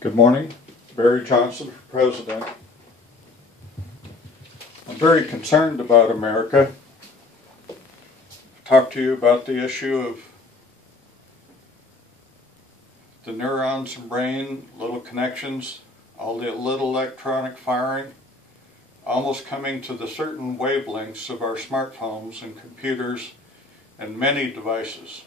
Good morning. Barry Johnson for President. I'm very concerned about America. Talk to you about the issue of the neurons in the brain, little connections, all the little electronic firing, almost coming to the certain wavelengths of our smartphones and computers and many devices.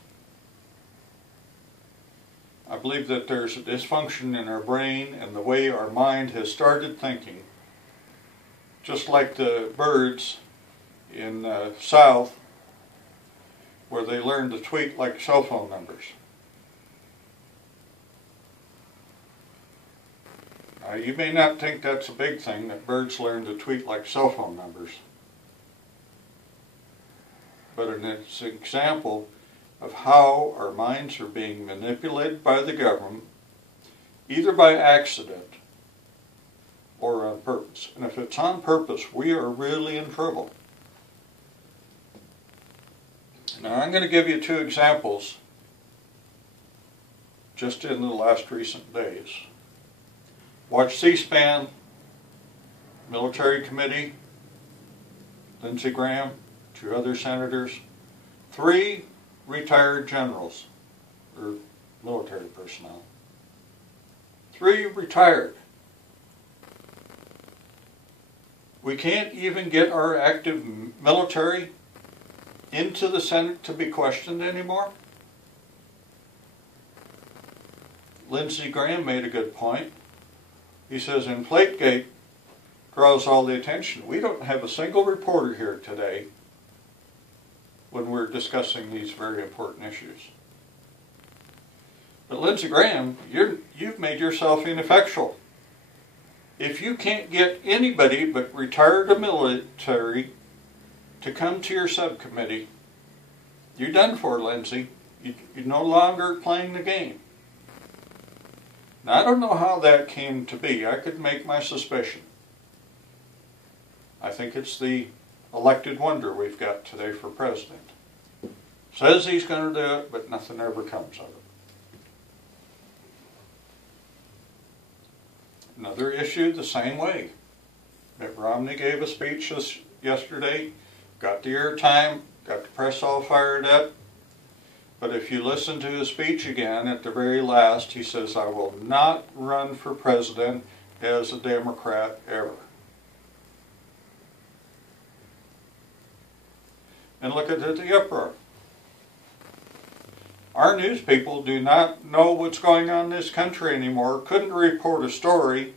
I believe that there's a dysfunction in our brain and the way our mind has started thinking. Just like the birds in the South, where they learned to tweet like cell phone numbers. Now, you may not think that's a big thing, that birds learn to tweet like cell phone numbers. But it's an example of how our minds are being manipulated by the government, either by accident or on purpose. And if it's on purpose, we are really in trouble. Now, I'm going to give you two examples just in the last recent days. Watch C-SPAN, Military Committee, Lindsey Graham, 2 other senators, 3 retired generals, or military personnel. 3 retired. We can't even get our active military into the Senate to be questioned anymore. Lindsey Graham made a good point. He says Inflategate draws all the attention. We don't have a single reporter here today when we're discussing these very important issues. But Lindsey Graham, you've made yourself ineffectual. If you can't get anybody but retired military to come to your subcommittee, you're done for, Lindsey. You're no longer playing the game. Now, I don't know how that came to be. I could make my suspicion. I think it's the elected wonder we've got today for president. Says he's going to do it, but nothing ever comes of it. Another issue the same way. Mitt Romney gave a speech yesterday, got the airtime, got the press all fired up. But if you listen to his speech again, at the very last, he says, I will not run for president as a Democrat ever. And look at the uproar. Our news people do not know what's going on in this country anymore, couldn't report a story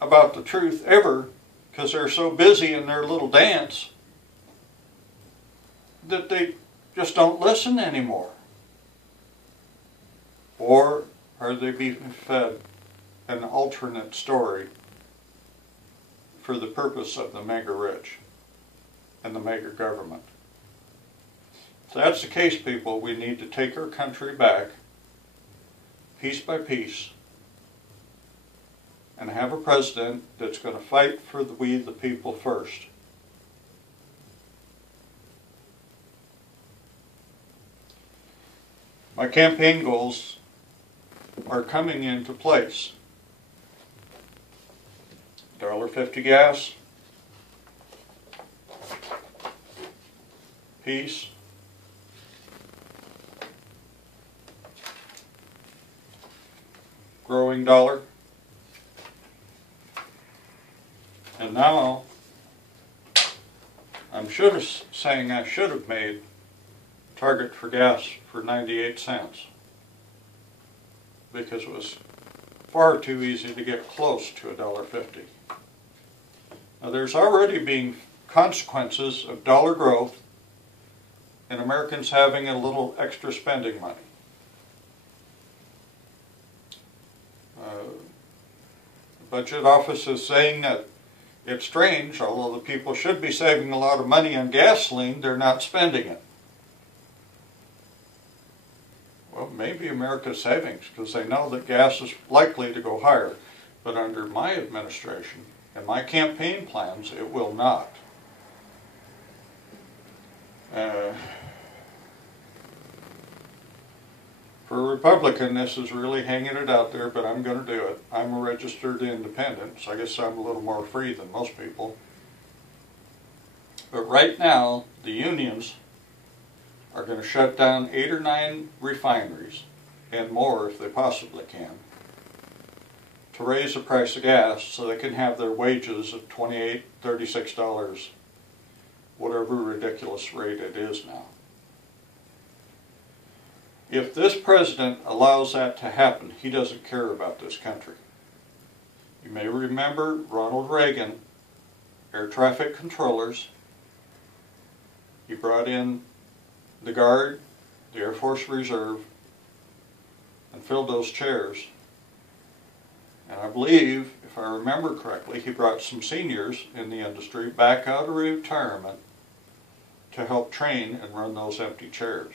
about the truth ever, because they're so busy in their little dance that they just don't listen anymore. Or are they being fed an alternate story for the purpose of the mega rich and the mega government? If that's the case, people, we need to take our country back piece by piece and have a president that's going to fight for we the people first. My campaign goals are coming into place. $1.50 gas, peace, growing dollar, and now I'm saying I should have made target for gas for 98 cents because it was far too easy to get close to $1.50. Now there's already been consequences of dollar growth and Americans having a little extra spending money. The budget office is saying that it's strange, although the people should be saving a lot of money on gasoline, they're not spending it. Well, maybe America's savings, because they know that gas is likely to go higher. But under my administration and my campaign plans, it will not. For a Republican, this is really hanging it out there, but I'm going to do it. I'm a registered independent, so I guess I'm a little more free than most people. But right now, the unions are going to shut down 8 or 9 refineries, and more if they possibly can, to raise the price of gas so they can have their wages at $28, $36, whatever ridiculous rate it is now. If this president allows that to happen, he doesn't care about this country. You may remember Ronald Reagan, air traffic controllers. He brought in the Guard, the Air Force Reserve, and filled those chairs. And I believe, if I remember correctly, he brought some seniors in the industry back out of retirement to help train and run those empty chairs.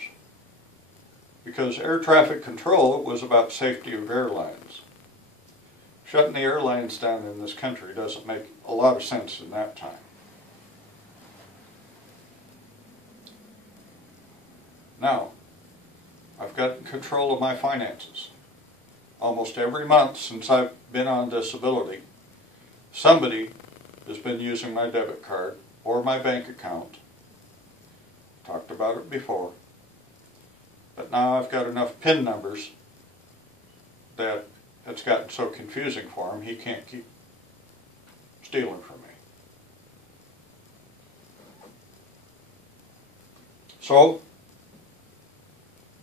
Because air traffic control was about safety of airlines. Shutting the airlines down in this country doesn't make a lot of sense in that time. Now, I've gotten control of my finances. Almost every month since I've been on disability, somebody has been using my debit card or my bank account. Talked about it before. But now I've got enough PIN numbers that it's gotten so confusing for him, he can't keep stealing from me. So,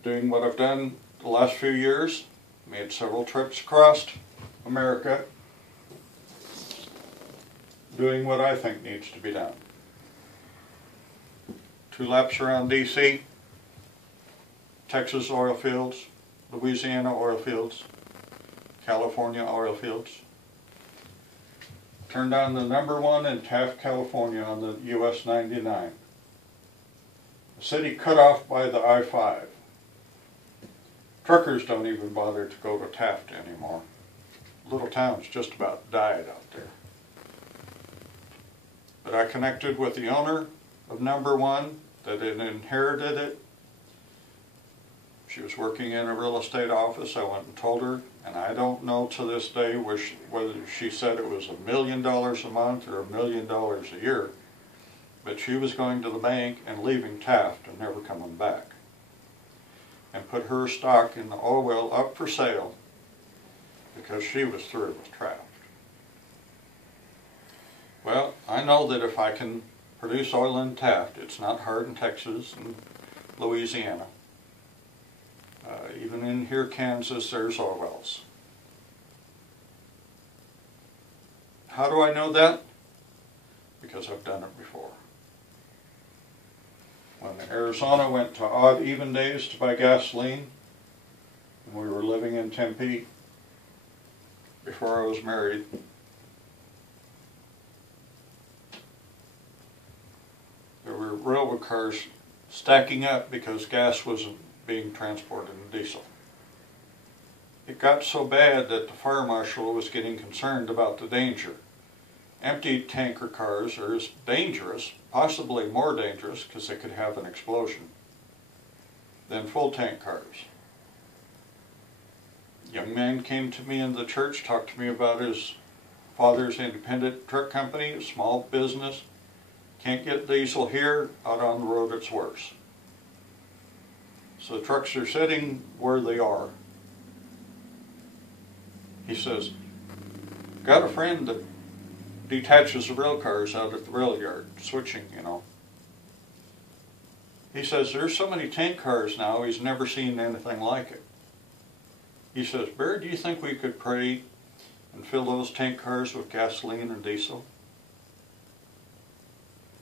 doing what I've done the last few years, made several trips across America, doing what I think needs to be done. 2 laps around D.C., Texas oil fields, Louisiana oil fields, California oil fields. Turned on the #1 in Taft, California on the US 99. A city cut off by the I-5. Truckers don't even bother to go to Taft anymore. Little town's just about died out there. But I connected with the owner of #1 that had inherited it. She was working in a real estate office. I went and told her, and I don't know to this day whether she said it was $1 million a month or $1 million a year, but she was going to the bank and leaving Taft and never coming back, and put her stock in the oil well up for sale because she was through with Taft. Well, I know that if I can produce oil in Taft, it's not hard in Texas and Louisiana. Even in here, Kansas, there's oil wells. How do I know that? Because I've done it before. When Arizona went to odd even days to buy gasoline, and we were living in Tempe before I was married, there were railroad cars stacking up because gas wasn't being transported in diesel. It got so bad that the fire marshal was getting concerned about the danger. Empty tanker cars are as dangerous, possibly more dangerous because they could have an explosion, than full tank cars. A young man came to me in the church, talked to me about his father's independent truck company, a small business. Can't get diesel here, out on the road it's worse. So the trucks are sitting where they are. He says, got a friend that detaches the rail cars out at the rail yard, switching, you know. He says, there's so many tank cars now, he's never seen anything like it. He says, Barry, do you think we could pray and fill those tank cars with gasoline and diesel?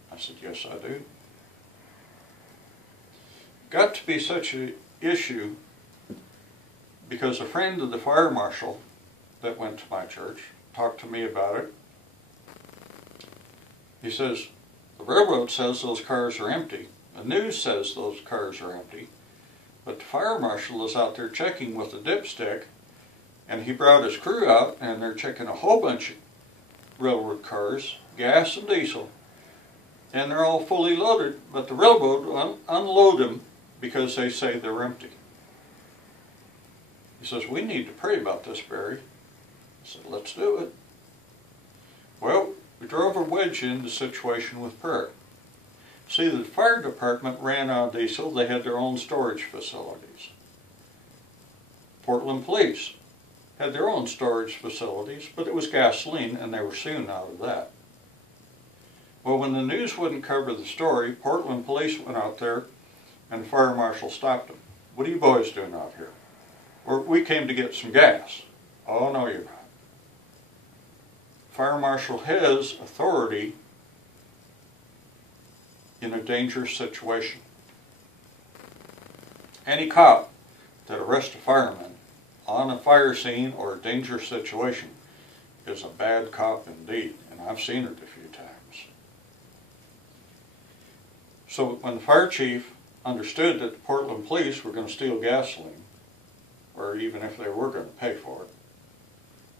I said, yes, I do. Got to be such an issue because a friend of the fire marshal that went to my church talked to me about it. He says, the railroad says those cars are empty. The news says those cars are empty. But the fire marshal is out there checking with a dipstick, and he brought his crew out, and they're checking a whole bunch of railroad cars, gas and diesel, and they're all fully loaded, but the railroad unload them because they say they're empty. He says, we need to pray about this, Barry. I said, let's do it. Well, we drove a wedge into the situation with prayer. See, the fire department ran out of diesel. They had their own storage facilities. Portland Police had their own storage facilities, but it was gasoline, and they were soon out of that. Well, when the news wouldn't cover the story, Portland Police went out there, and the fire marshal stopped them. What are you boys doing out here? We came to get some gas. Oh, no, you're not. Fire marshal has authority in a dangerous situation. Any cop that arrests a fireman on a fire scene or a dangerous situation is a bad cop indeed, and I've seen it a few times. So when the fire chief understood that the Portland Police were going to steal gasoline, or even if they were going to pay for it,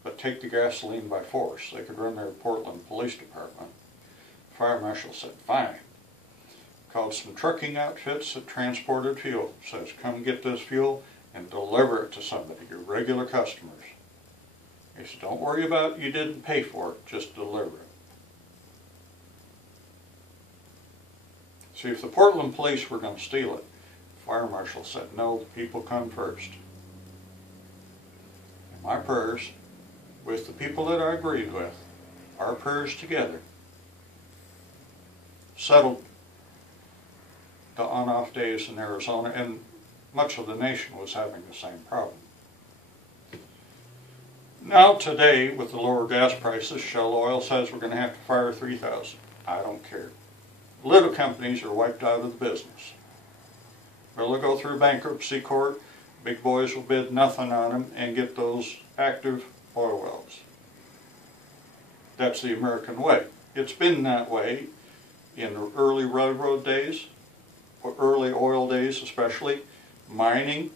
but take the gasoline by force, they could run their Portland Police Department. The fire marshal said, fine. Called some trucking outfits that transported fuel. Says, come get this fuel and deliver it to somebody, your regular customers. He said, don't worry about you didn't pay for it, just deliver it. See, if the Portland Police were going to steal it, the fire marshal said, no, people come first. And my prayers, with the people that I agreed with, our prayers together, settled the on-off days in Arizona, and much of the nation was having the same problem. Now today, with the lower gas prices, Shell Oil says we're going to have to fire 3,000. I don't care. Little companies are wiped out of the business. They'll go through bankruptcy court, big boys will bid nothing on them and get those active oil wells. That's the American way. It's been that way in the early railroad days, or early oil days especially. Mining,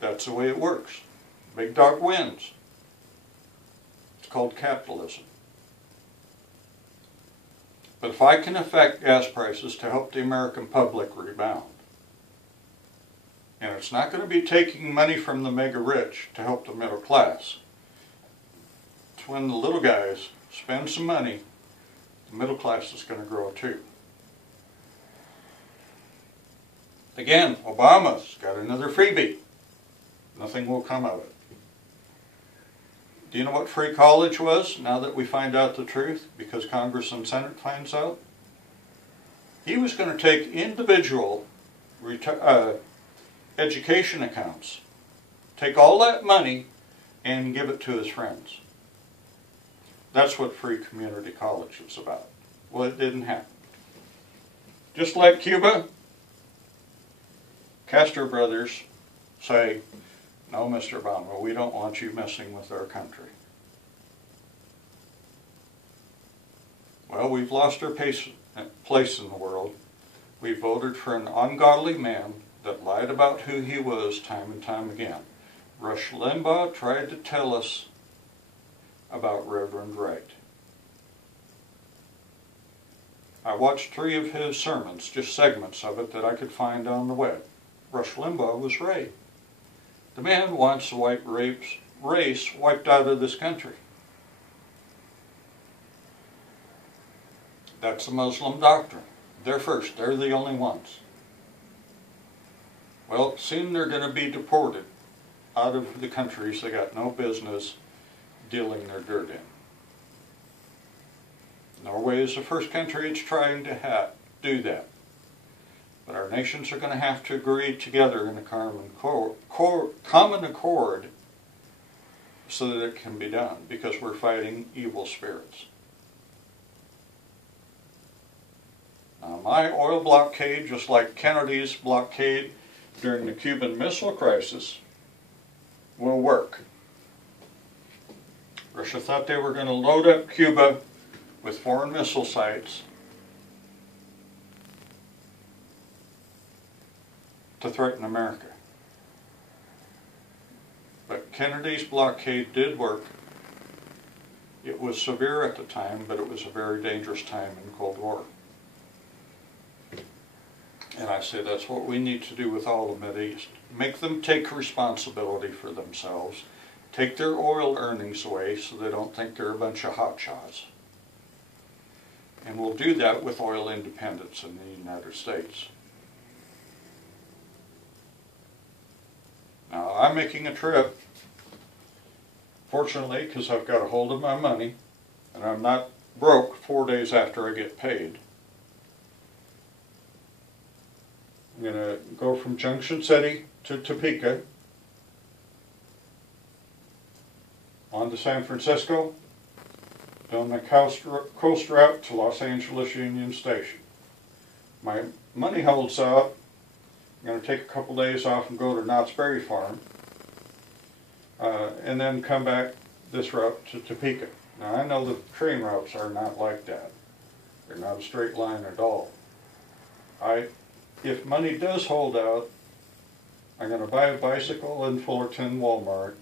that's the way it works. Big dog wins. It's called capitalism. But if I can affect gas prices to help the American public rebound, and it's not going to be taking money from the mega rich to help the middle class. It's when the little guys spend some money, the middle class is going to grow too. Again, Obama's got another freebie. Nothing will come of it. Do you know what free college was now that we find out the truth? Because Congress and Senate finds out? He was going to take individual education accounts, take all that money and give it to his friends. That's what free community college was about. Well, it didn't happen. Just like Cuba, Castro brothers say, no, Mr. Obama, we don't want you messing with our country. Well, we've lost our place in the world. We voted for an ungodly man that lied about who he was time and time again. Rush Limbaugh tried to tell us about Reverend Wright. I watched 3 of his sermons, just segments of it that I could find on the web. Rush Limbaugh was right. The man wants the white race wiped out of this country. That's the Muslim doctrine. They're first. They're the only ones. Well, soon they're going to be deported out of the countries they got no business dealing their dirt in. Norway is the first country that's trying to do that. But our nations are going to have to agree together in a common accord so that it can be done, because we're fighting evil spirits. Now, my oil blockade, just like Kennedy's blockade during the Cuban Missile Crisis, will work. Russia thought they were going to load up Cuba with foreign missile sites to threaten America. But Kennedy's blockade did work. It was severe at the time, but it was a very dangerous time in the Cold War. And I say that's what we need to do with all the Mideast. Make them take responsibility for themselves. Take their oil earnings away so they don't think they're a bunch of hotshots. And we'll do that with oil independence in the United States. Now, I'm making a trip, fortunately, because I've got a hold of my money, and I'm not broke 4 days after I get paid. I'm going to go from Junction City to Topeka, on to San Francisco, down the coast route to Los Angeles Union Station. My money holds out. I'm going to take a couple days off and go to Knott's Berry Farm, and then come back this route to Topeka. Now I know the train routes are not like that. They're not a straight line at all. If money does hold out, I'm going to buy a bicycle in Fullerton Walmart,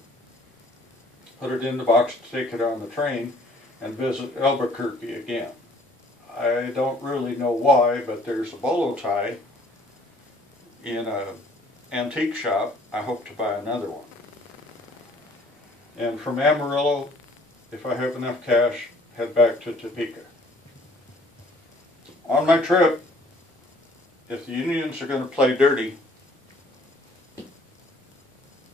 put it in the box to take it on the train, and visit Albuquerque again. I don't really know why, but there's a bolo tie in an antique shop. I hope to buy another one. And from Amarillo, if I have enough cash, head back to Topeka. On my trip, if the unions are going to play dirty,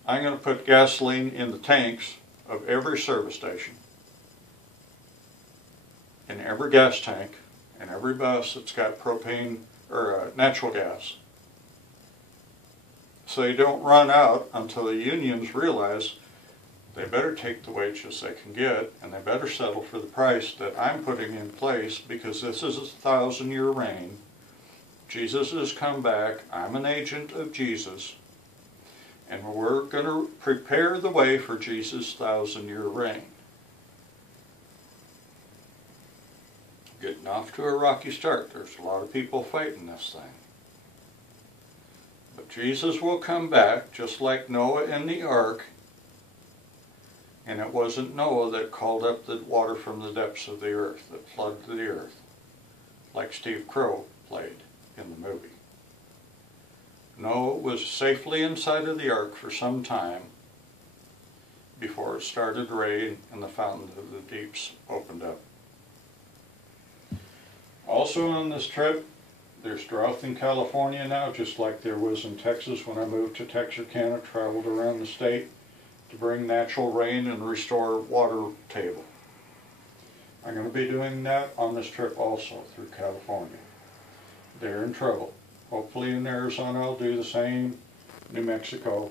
I'm going to put gasoline in the tanks of every service station, in every gas tank, and every bus that's got propane or natural gas. So they don't run out until the unions realize they better take the wages they can get, and they better settle for the price that I'm putting in place, because this is a 1,000-year reign. Jesus has come back. I'm an agent of Jesus. And we're going to prepare the way for Jesus' 1,000-year reign. Getting off to a rocky start. There's a lot of people fighting this thing. But Jesus will come back just like Noah in the ark. And it wasn't Noah that called up the water from the depths of the earth, that flooded the earth, like Steve Crow played in the movie. Noah was safely inside of the ark for some time before it started to rain and the fountain of the deeps opened up. Also on this trip, there's drought in California now, just like there was in Texas when I moved to Texarkana, traveled around the state to bring natural rain and restore water table. I'm going to be doing that on this trip also through California. They're in trouble. Hopefully in Arizona I'll do the same, New Mexico.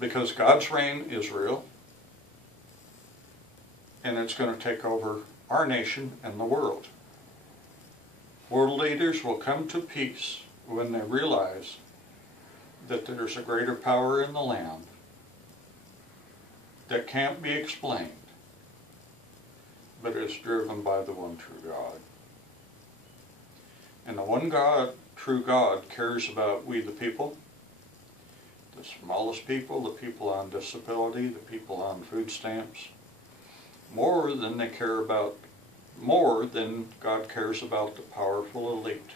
Because God's reign is real, and it's going to take over our nation and the world. World leaders will come to peace when they realize that there's a greater power in the land that can't be explained, but is driven by the one true God. And the one God, true God, cares about we the people, the smallest people, the people on disability, the people on food stamps, more than God cares about the powerful elite.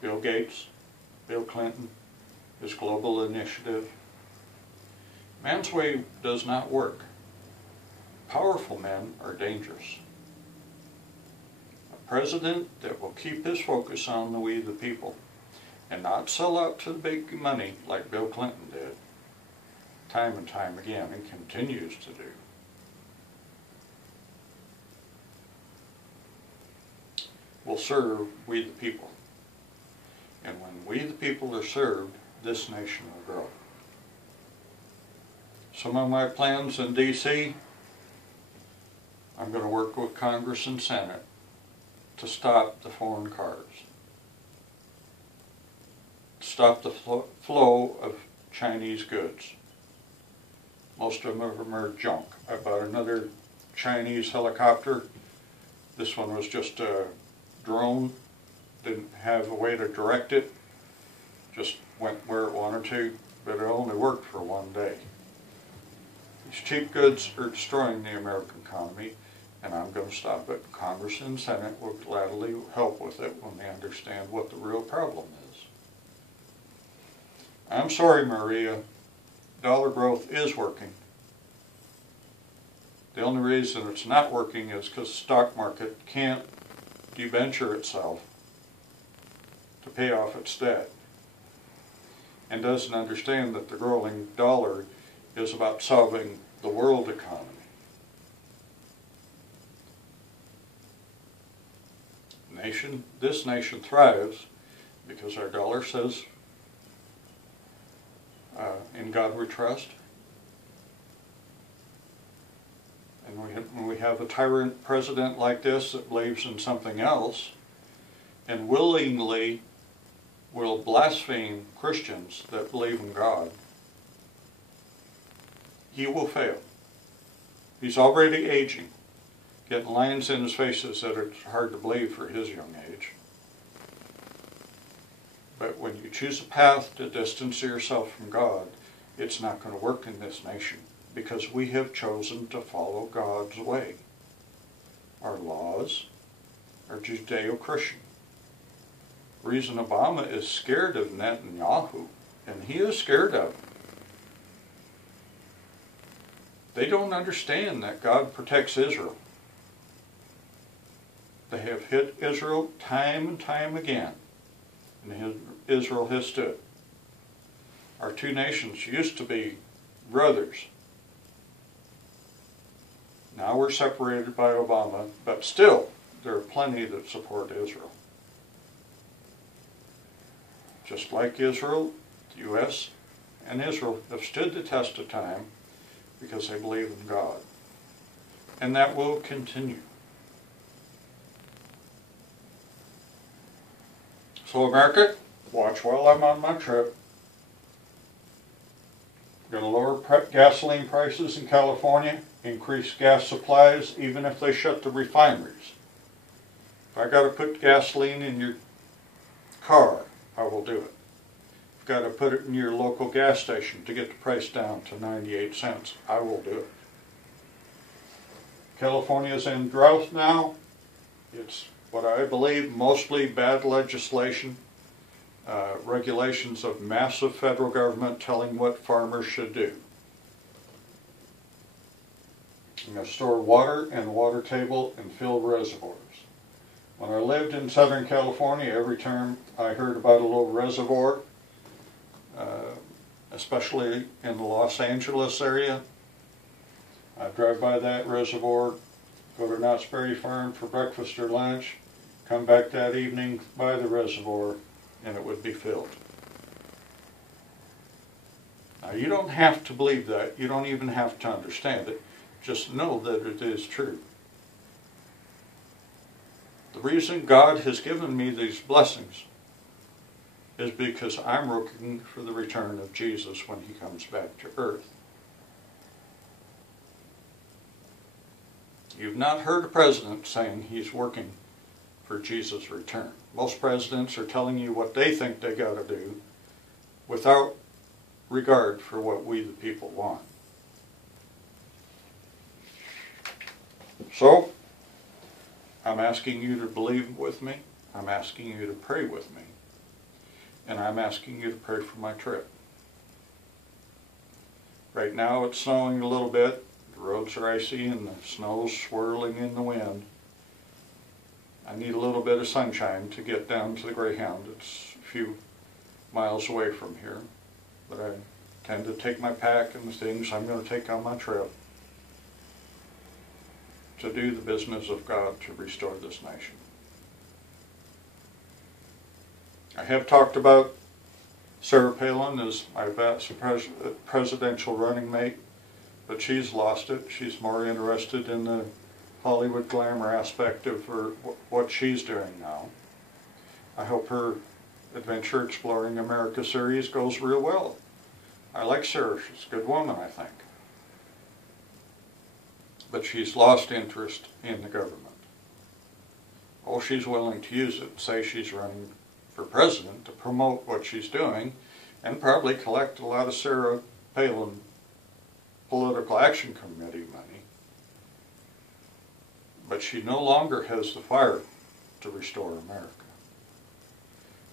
Bill Gates, Bill Clinton, his global initiative. Man's way does not work. Powerful men are dangerous. A president that will keep his focus on the we the people and not sell out to the big money like Bill Clinton did, time and time again, and continues to do. Will serve we the people. And when we the people are served, this nation will grow. Some of my plans in D.C., I'm going to work with Congress and Senate to stop the foreign cars. Stop the flow of Chinese goods. Most of them are junk. I bought another Chinese helicopter. This one was just a drone. Didn't have a way to direct it. Just went where it wanted to, but it only worked for one day. These cheap goods are destroying the American economy, And I'm going to stop it. Congress and Senate will gladly help with it when they understand what the real problem is. I'm sorry, Maria. Dollar growth is working. The only reason it's not working is because the stock market can't debenture itself to pay off its debt, and doesn't understand that the growing dollar is about solving the world economy. This nation thrives because our dollar says, in God we trust. And when we have a tyrant president like this that believes in something else and willingly will blaspheme Christians that believe in God, he will fail. He's already aging, getting lines in his faces that are hard to believe for his young age. But when you choose a path to distance yourself from God, it's not going to work in this nation, because we have chosen to follow God's way. Our laws are Judeo-Christian. The reason Obama is scared of Netanyahu, and he is scared of him, they don't understand that God protects Israel. They have hit Israel time and time again, and Israel has stood. Our two nations used to be brothers. Now we're separated by Obama, but still there are plenty that support Israel. Just like Israel, the U.S. and Israel have stood the test of time because they believe in God. And that will continue. So America, watch while I'm on my trip. We're going to lower gasoline prices in California, increase gas supplies even if they shut the refineries. If I got to put gasoline in your car, I will do it. If got to put it in your local gas station to get the price down to 98 cents, I will do it. California's in drought now. It's what I believe mostly bad legislation, regulations of massive federal government telling what farmers should do. I'm going to store water in the water table and fill reservoirs. When I lived in Southern California, every time I heard about a little reservoir, especially in the Los Angeles area, I'd drive by that reservoir, go to Knott's Berry Farm for breakfast or lunch, come back that evening by the reservoir, and it would be filled. Now you don't have to believe that. You don't even have to understand it. Just know that it is true. The reason God has given me these blessings is because I'm looking for the return of Jesus when he comes back to earth. You've not heard a president saying he's working for Jesus' return. Most presidents are telling you what they think they got to do without regard for what we the people want. So, I'm asking you to believe with me, I'm asking you to pray with me, and I'm asking you to pray for my trip. Right now it's snowing a little bit, the roads are icy and the snow's swirling in the wind. I need a little bit of sunshine to get down to the Greyhound. It's a few miles away from here, but I tend to take my pack and the things I'm going to take on my trip to do the business of God to restore this nation. I have talked about Sarah Palin as my presidential running mate, but she's lost it. She's more interested in the Hollywood glamour aspect of what she's doing now. I hope her Adventure Exploring America series goes real well. I like Sarah. She's a good woman, I think. But she's lost interest in the government. Oh, she's willing to use it, say she's running for president to promote what she's doing, and probably collect a lot of Sarah Palin Political Action Committee money. but she no longer has the fire to restore America.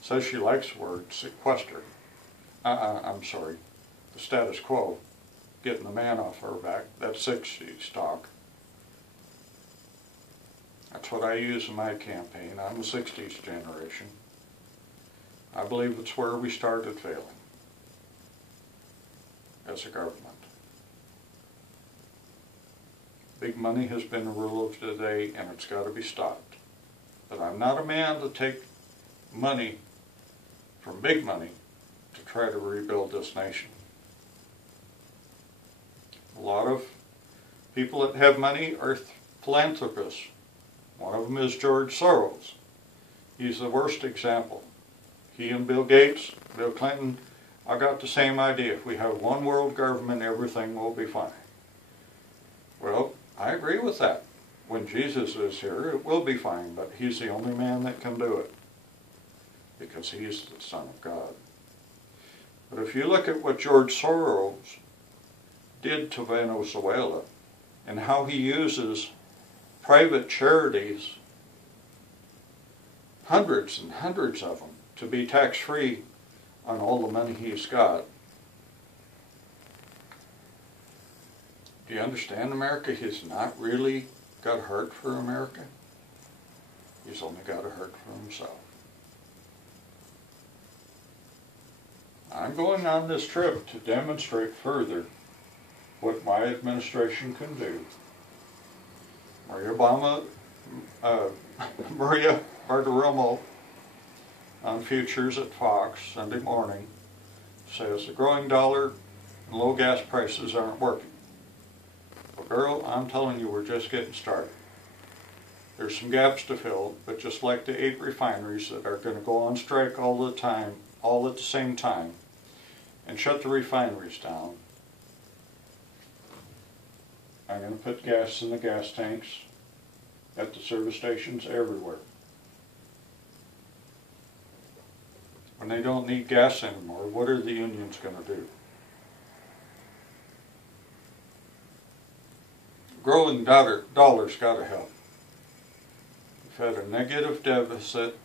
Says she likes the word sequester. I'm sorry, the status quo, getting the man off her back, that's 60s talk. That's what I use in my campaign. I'm a 60s generation. I believe it's where we started failing as a government. Big money has been the rule of today, and it's got to be stopped. But I'm not a man to take money from big money to try to rebuild this nation. A lot of people that have money are philanthropists. One of them is George Soros. He's the worst example. He and Bill Gates, Bill Clinton, I got the same idea. If we have one world government, everything will be fine. Well, I agree with that. When Jesus is here, it will be fine, but he's the only man that can do it, because he's the Son of God. But if you look at what George Soros did to Venezuela, and how he uses private charities, hundreds and hundreds of them, to be tax-free on all the money he's got. Do you understand, America? He's not really got a heart for America. He's only got a heart for himself. I'm going on this trip to demonstrate further what my administration can do. Maria Bartiromo on Futures at Fox Sunday morning says the growing dollar and low gas prices aren't working. Well, girl, I'm telling you, we're just getting started. There's some gaps to fill, but just like the 8 refineries that are going to go on strike all the time, all at the same time, and shut the refineries down, I'm going to put gas in the gas tanks at the service stations everywhere. When they don't need gas anymore, what are the unions going to do? Growing dollar's got to help. We've had a negative deficit.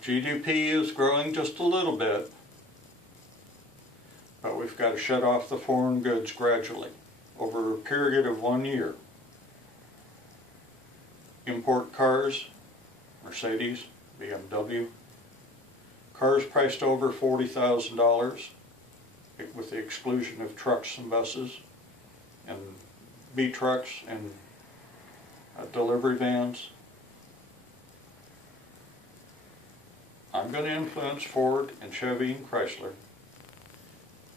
The GDP is growing just a little bit, but we've got to shut off the foreign goods gradually over a period of 1 year. Import cars, Mercedes, BMW, cars priced over $40,000 with the exclusion of trucks and buses and B-trucks and delivery vans. I'm going to influence Ford and Chevy and Chrysler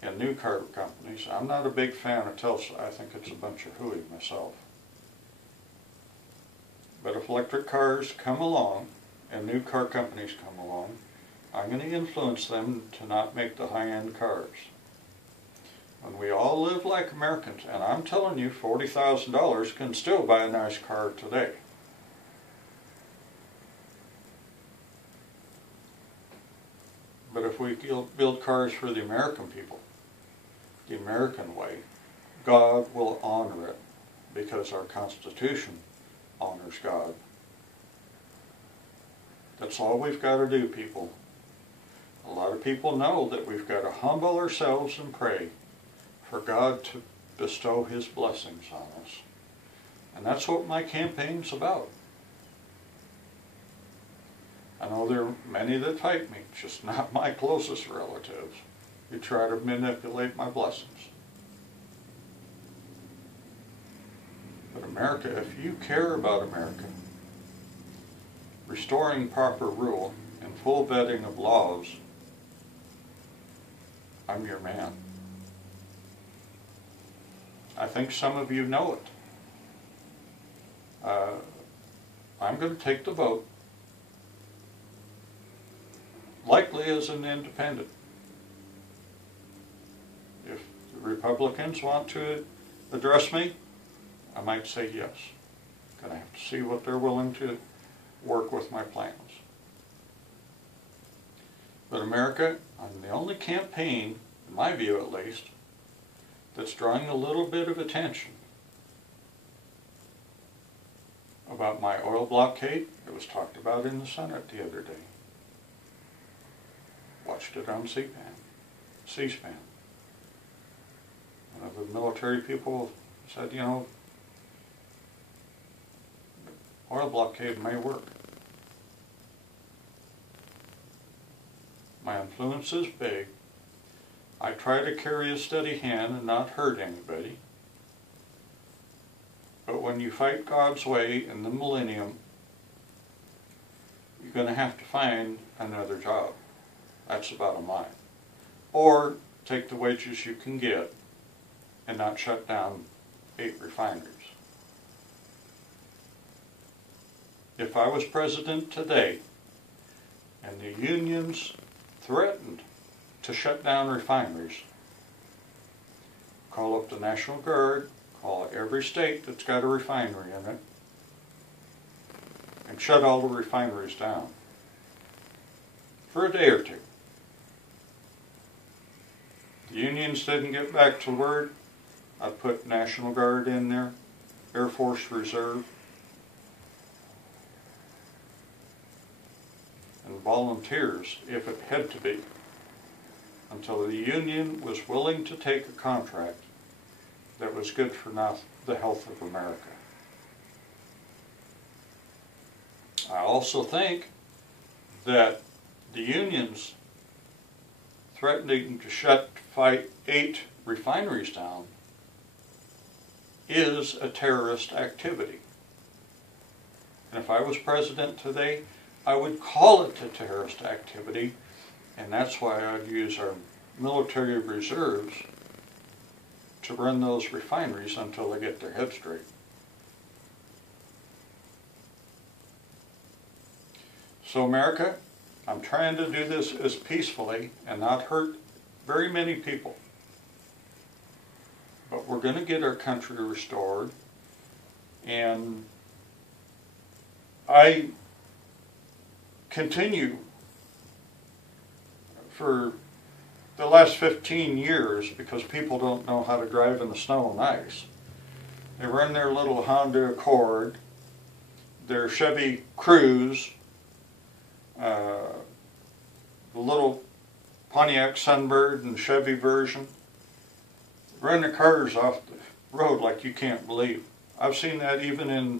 and new car companies. I'm not a big fan of Tesla. I think it's a bunch of hooey myself. But if electric cars come along and new car companies come along, I'm going to influence them to not make the high-end cars. When we all live like Americans, and I'm telling you, $40,000 can still buy a nice car today. But if we build cars for the American people, the American way, God will honor it, because our Constitution honors God. That's all we've got to do, people. A lot of people know that we've got to humble ourselves and pray for God to bestow His blessings on us. And that's what my campaign's about. I know there are many that fight me, just not my closest relatives, who try to manipulate my blessings. But America, if you care about America, restoring proper rule and full vetting of laws, I'm your man. I think some of you know it. I'm going to take the vote, likely as an independent. If the Republicans want to address me, I might say yes. Gonna have to see what they're willing to work with my plans. But America, I'm the only campaign, in my view at least, that's drawing a little bit of attention about my oil blockade. It was talked about in the Senate the other day. Watched it on C-SPAN. One of the military people said, you know, oil blockade may work. My influence is big. I try to carry a steady hand and not hurt anybody. But when you fight God's way in the millennium, you're going to have to find another job. That's the bottom line. Or take the wages you can get and not shut down 8 refineries. If I was president today and the unions threatened to shut down refineries, call up the National Guard, call every state that's got a refinery in it, and shut all the refineries down for a day or two. The unions didn't get back to word. I put National Guard in there, Air Force Reserve, and volunteers if it had to be, until the union was willing to take a contract that was good for the health of America. I also think that the unions threatening to shut 8 refineries down is a terrorist activity. And if I was president today, I would call it a terrorist activity, and that's why I'd use our military reserves to run those refineries until they get their head straight. So America, I'm trying to do this as peacefully and not hurt very many people. But we're going to get our country restored, and I continue for the last 15 years, because people don't know how to drive in the snow and ice. They run their little Honda Accord, their Chevy Cruze, the little Pontiac Sunbird and Chevy version, run their cars off the road like you can't believe. I've seen that even in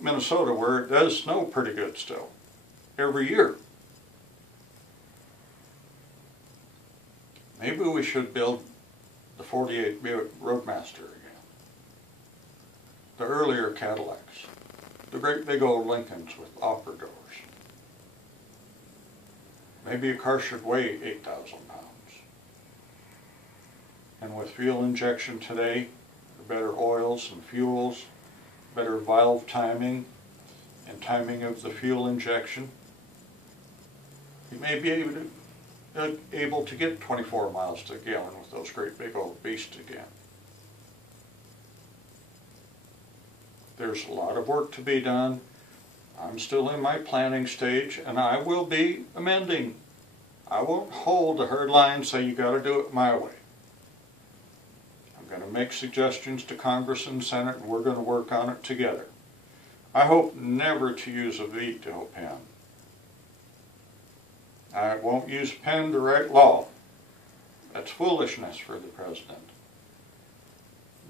Minnesota, where it does snow pretty good still, every year. Maybe we should build the 48 Buick Roadmaster again. The earlier Cadillacs. The great big old Lincolns with opera doors. Maybe a car should weigh 8,000 pounds. And with fuel injection today, the better oils and fuels, better valve timing and timing of the fuel injection, you may be able to get 24 miles to the gallon with those great big old beasts again. There's a lot of work to be done. I'm still in my planning stage, and I will be amending. I won't hold a hard line and say you got to do it my way. I'm going to make suggestions to Congress and Senate, and we're going to work on it together. I hope never to use a veto pen. I won't use a pen to write law. That's foolishness for the president.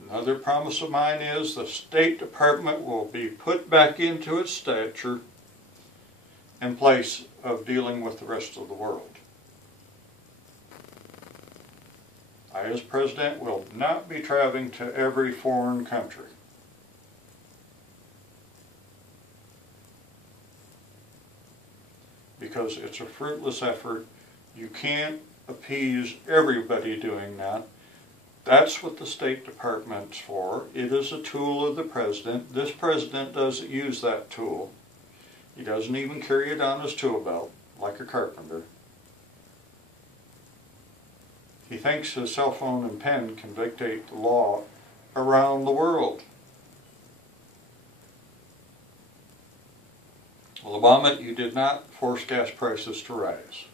Another promise of mine is the State Department will be put back into its stature in place of dealing with the rest of the world. I, as president, will not be traveling to every foreign country. Because it's a fruitless effort. You can't appease everybody doing that. That's what the State Department's for. It is a tool of the president. This president doesn't use that tool. He doesn't even carry it on his tool belt like a carpenter. He thinks his cell phone and pen can dictate the law around the world. Well, Obama, you did not force gas prices to rise.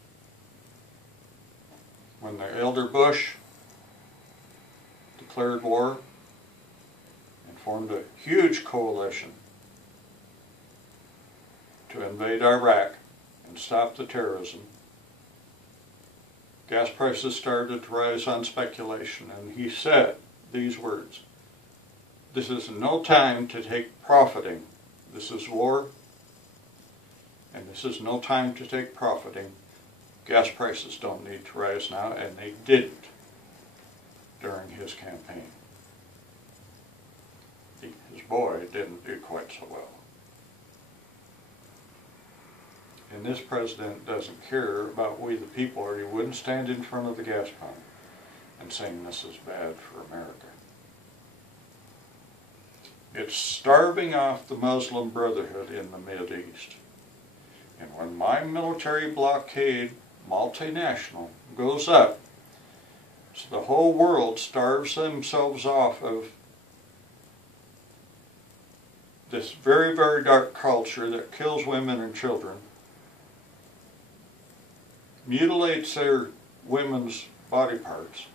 When the elder Bush declared war and formed a huge coalition to invade Iraq and stop the terrorism, gas prices started to rise on speculation, and he said these words: "This is no time to take profiting. This is war, and this is no time to take profiting. Gas prices don't need to rise now," and they didn't during his campaign. His boy didn't do quite so well. And this president doesn't care about we the people, or he wouldn't stand in front of the gas pump and saying this is bad for America. It's starving off the Muslim Brotherhood in the Mideast. And when my military blockade, multinational, goes up, so the whole world starves themselves off of this very, very dark culture that kills women and children, mutilates their women's body parts,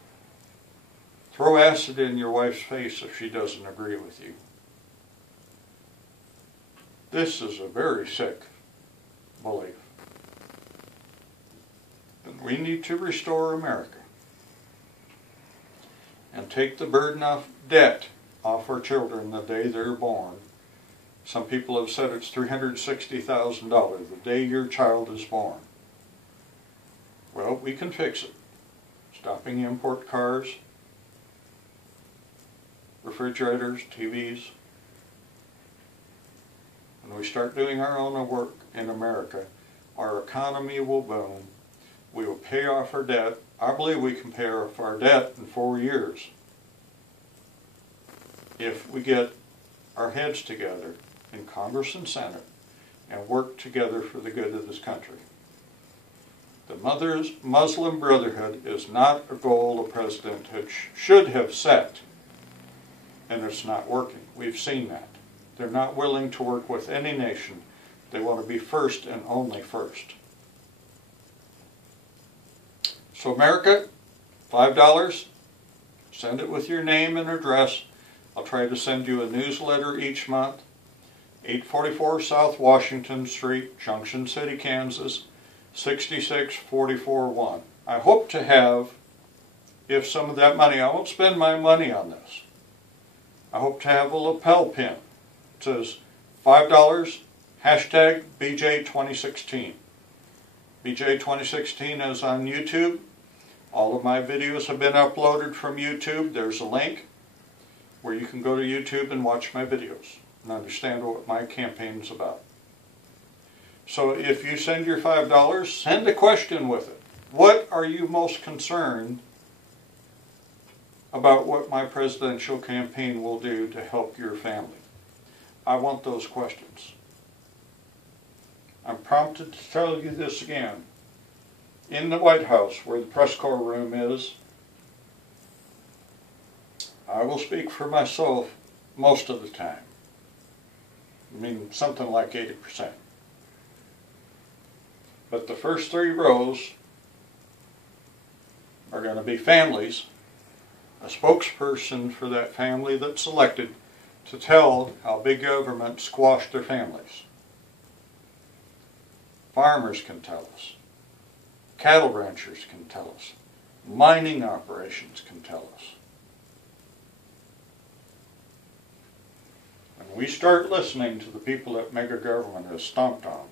throw acid in your wife's face if she doesn't agree with you. This is a very sick belief. And we need to restore America and take the burden of debt off our children the day they're born. Some people have said it's $360,000 the day your child is born. Well, we can fix it. Stopping import cars, refrigerators, TVs. When we start doing our own work in America, our economy will boom. We will pay off our debt. I believe we can pay off our debt in 4 years if we get our heads together in Congress and Senate and work together for the good of this country. The Muslim Brotherhood is not a goal the president should have set, and it's not working. We've seen that. They're not willing to work with any nation. They want to be first and only first. So America, $5, send it with your name and address. I'll try to send you a newsletter each month. 844 South Washington Street, Junction City, Kansas, 66441. I hope to have, if some of that money, I won't spend my money on this. I hope to have a lapel pin. It says $5, hashtag BJ2016. BJ2016 is on YouTube. All of my videos have been uploaded from YouTube. There's a link where you can go to YouTube and watch my videos and understand what my campaign is about. So if you send your $5, send a question with it. What are you most concerned about what my presidential campaign will do to help your family? I want those questions. I'm prompted to tell you this again. In the White House, where the press corps room is, I will speak for myself most of the time. I mean, something like 80%. But the first 3 rows are going to be families, a spokesperson for that family that's selected to tell how big government squashed their families. Farmers can tell us. Cattle ranchers can tell us. Mining operations can tell us. When we start listening to the people that mega government has stomped on,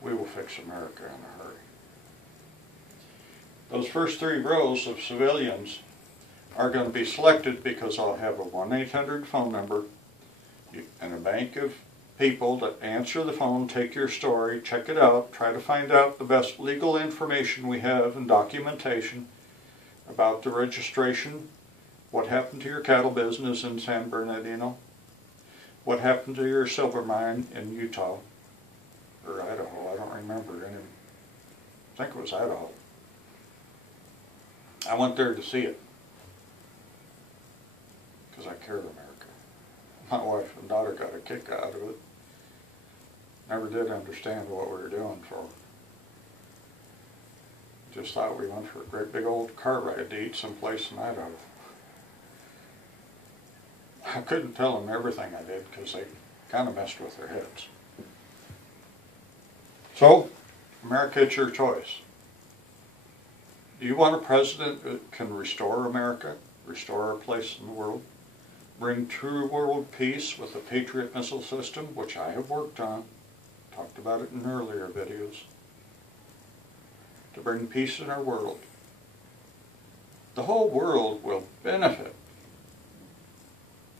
we will fix America in a hurry. Those first 3 rows of civilians are going to be selected because I'll have a 1-800 phone number and a bank of people that answer the phone, take your story, check it out, try to find out the best legal information we have and documentation about the registration, what happened to your cattle business in San Bernardino, what happened to your silver mine in Utah, or Idaho, I don't remember any, I think it was Idaho. I went there to see it because I cared America. My wife and daughter got a kick out of it. Never did understand what we were doing for. Just thought we went for a great big old car ride to eat someplace in Idaho. I couldn't tell them everything I did because they kind of messed with their heads. So, America, it's your choice. Do you want a president that can restore America, restore our place in the world, bring true world peace with the Patriot missile system, which I have worked on, talked about it in earlier videos, to bring peace in our world? The whole world will benefit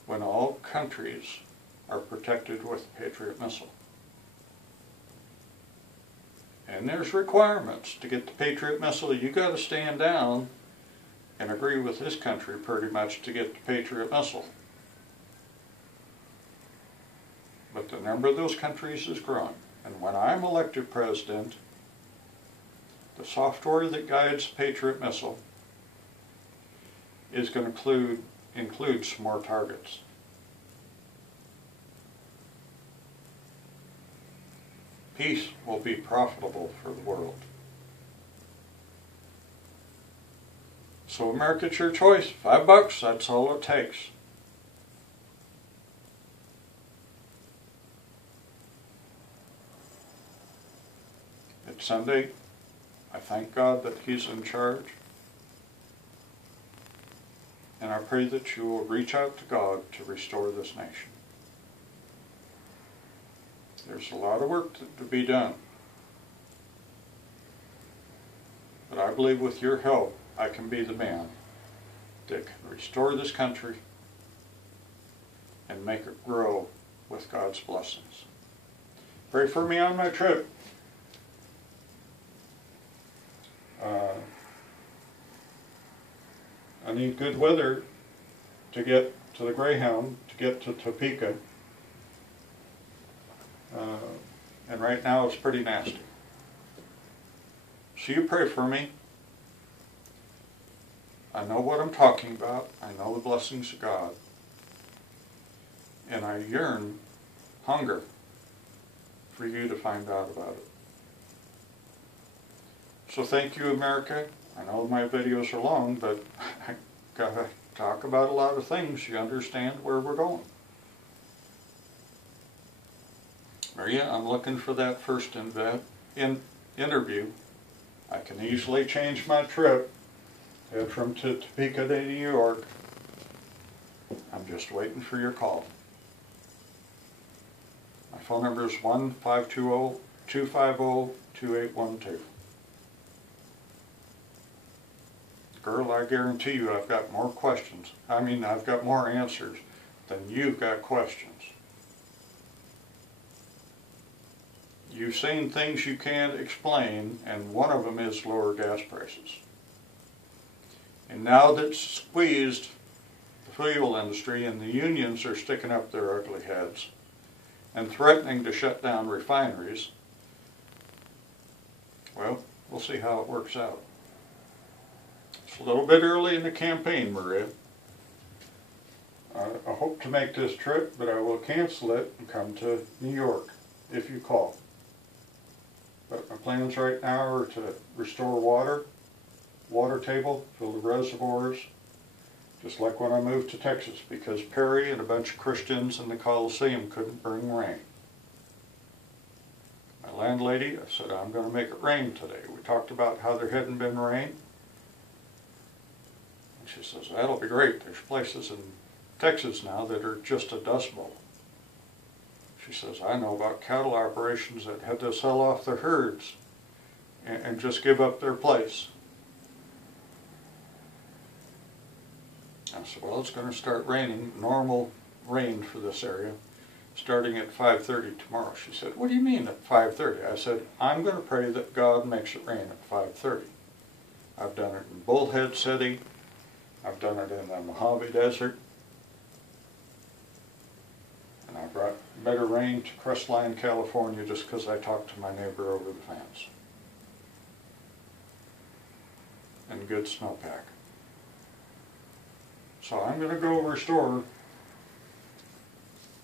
when all countries are protected with the Patriot missile. And there's requirements to get the Patriot missile. You got to stand down and agree with this country pretty much to get the Patriot missile. But the number of those countries has grown. And when I'm elected president, the software that guides the Patriot missile is going to include some more targets. Peace will be profitable for the world. So America, it's your choice. $5, that's all it takes. It's Sunday. I thank God that He's in charge. And I pray that you will reach out to God to restore this nation. There's a lot of work to be done. But I believe with your help, I can be the man that can restore this country and make it grow with God's blessings. Pray for me on my trip. I need good weather to get to the Greyhound, to get to Topeka. And right now it's pretty nasty. So you pray for me. I know what I'm talking about. I know the blessings of God. And I hunger for you to find out about it. So thank you, America. I know my videos are long, but I gotta talk about a lot of things. You understand where we're going. Maria, I'm looking for that first interview. I can easily change my trip, head from Topeka to New York. I'm just waiting for your call. My phone number is 1-520-250-2812. Girl, I guarantee you I've got more questions. I've got more answers than you've got questions. You've seen things you can't explain, and one of them is lower gas prices. And now that's squeezed the fuel industry, and the unions are sticking up their ugly heads and threatening to shut down refineries, well, we'll see how it works out. It's a little bit early in the campaign, Maria. I hope to make this trip, but I will cancel it and come to New York if you call. But my plans right now are to restore water table, fill the reservoirs, just like when I moved to Texas, because Perry and a bunch of Christians in the Coliseum couldn't bring rain. My landlady, I said, I'm going to make it rain today. We talked about how there hadn't been rain. And she says, that'll be great. There's places in Texas now that are just a dust bowl. She says, I know about cattle operations that had to sell off their herds and just give up their place. I said, well, it's going to start raining, normal rain for this area, starting at 5:30 tomorrow. She said, what do you mean at 5:30? I said, I'm going to pray that God makes it rain at 5:30. I've done it in Bullhead City. I've done it in the Mojave Desert. And I brought better rain to Crestline, California, just because I talked to my neighbor over the fence. And good snowpack. So I'm going to go restore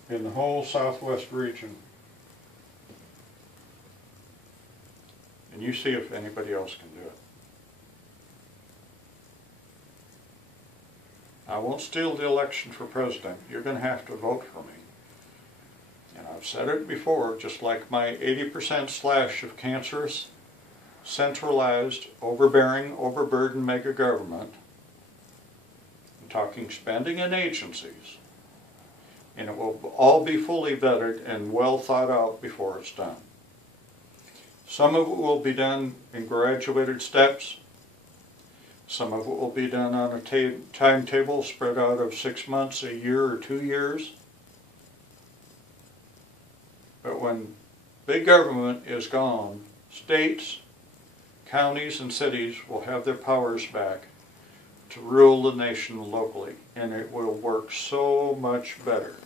in the whole southwest region. And you see if anybody else can do it. I won't steal the election for president. You're going to have to vote for me. And I've said it before, just like my 80% slash of cancerous, centralized, overbearing, overburdened mega government, I'm talking spending in agencies, and it will all be fully vetted and well thought out before it's done. Some of it will be done in graduated steps. Some of it will be done on a timetable spread out of 6 months, a year, or 2 years. But when big government is gone, states, counties, and cities will have their powers back to rule the nation locally, and it will work so much better.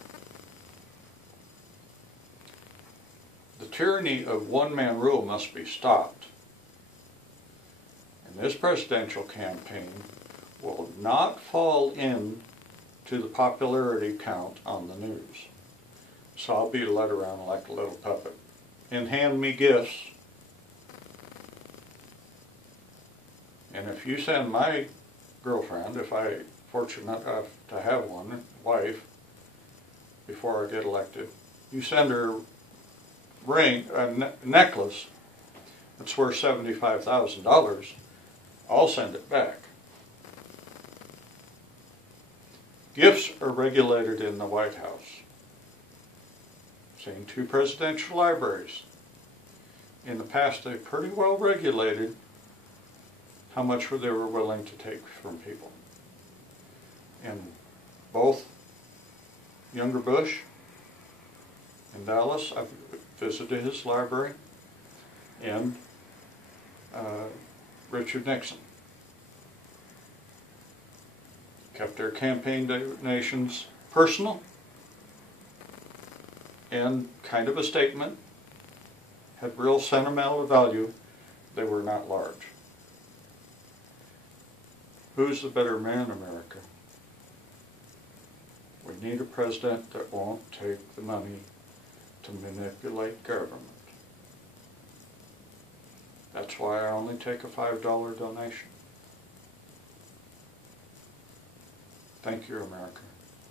The tyranny of one-man rule must be stopped. And this presidential campaign will not fall into the popularity count on the news. So I'll be led around like a little puppet and hand me gifts. And if you send my girlfriend, if I'm fortunate enough to have one, wife, before I get elected, you send her a necklace that's worth $75,000, I'll send it back. Gifts are regulated in the White House. Seen 2 presidential libraries. In the past, they pretty well regulated how much they were willing to take from people. And both younger Bush in Dallas, I've visited his library, and Richard Nixon kept their campaign donations personal and kind of a statement, had real sentimental value. They were not large. Who's the better man, America? We need a president that won't take the money to manipulate government. That's why I only take a $5 donation. Thank you, America.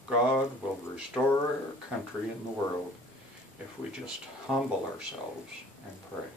God will restore our country and the world if we just humble ourselves and pray.